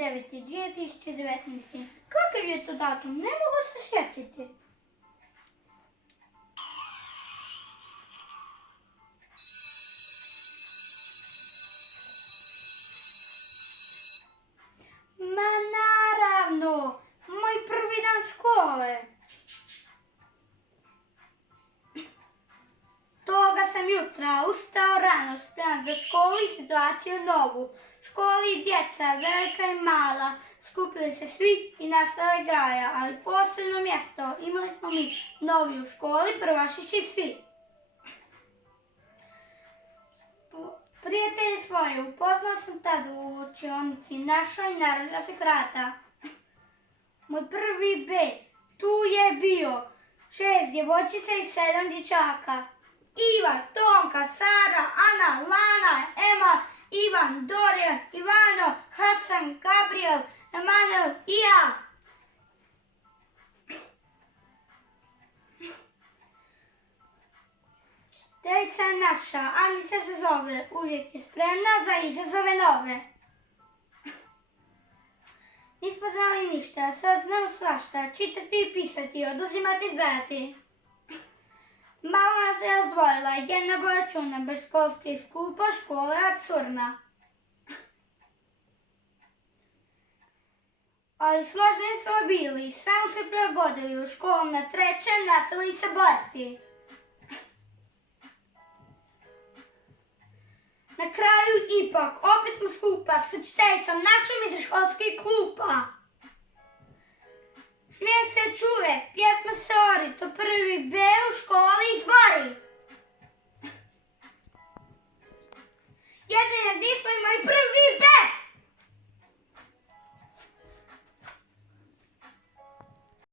29.9.2019. Kakav je to datum? Ne mogu se sjetiti. Ma naravno, moj prvi dan škole. Toga sam jutra ustao rano, spreman za školu i situaciju novu. Školi djeca, velika i mala, skupili se svi i nastala graja, ali posebno mjesto imali smo mi novi u školi, prvašići svi. Prijatelji svoje upoznao sam tad u učionici našoj narodnosnih vrata. Moj prvi B, tu je bio 6 djevojčica i 7 dječaka. Iva, Tonka, Sara, Ana, Lana, Ema, Ivan, Dorijan, Ivano, Hasan, Gabriel, Emanuel i ja. Učiteljica je naša, Anica se zove, uvijek je spremna za izazove nove. Nismo znali ništa, sad znamo svašta, čitati i pisati, oduzimati i zbrajati. Malo nas je razdvojila, jedna boja čuna, bez školskih skupa, škola je apsurdna. Ali složni smo bili, samo se prilagodili, u školom na trećem nastavili se boriti. Na kraju ipak, opet smo skupa s učiteljicom našom iz školskih klupa. Smijeh se čuje, pjesma se ori, to prvi B